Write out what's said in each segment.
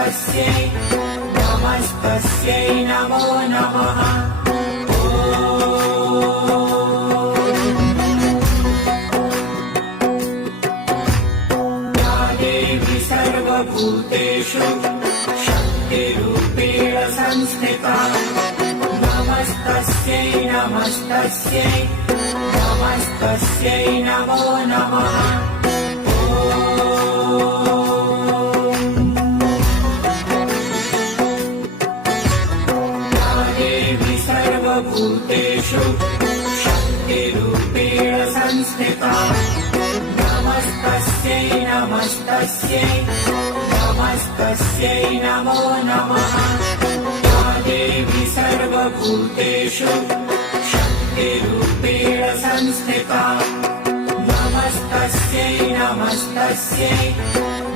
नमस्तस्यै नमस्तस्यै नमो नमः। या देवी सर्वभूतेषु शक्तिरूपेण संस्थिता नमस्तस्यै नमस्तस्यै नमस्तस्यै नमो नमः। या देवी सर्वभूतेषु शक्तिरूपेण संस्थिता नमस्तस्यै नमस्तस्यै नमस्तस्यै नमो नमः। या देवी सर्वभूतेषु शक्तिरूपेण संस्थिता नमस्तस्यै नमस्तस्यै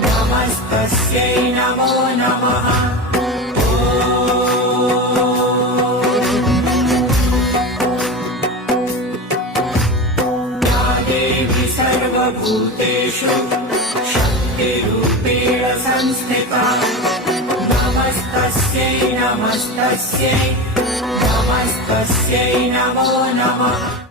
नमस्तस्यै नमो नमः। या देवी सर्वभूतेषु शक्तिरूपेण संस्थिता नमस्तस्यै नमस्तस्यै नमस्तस्यै नमो नमः।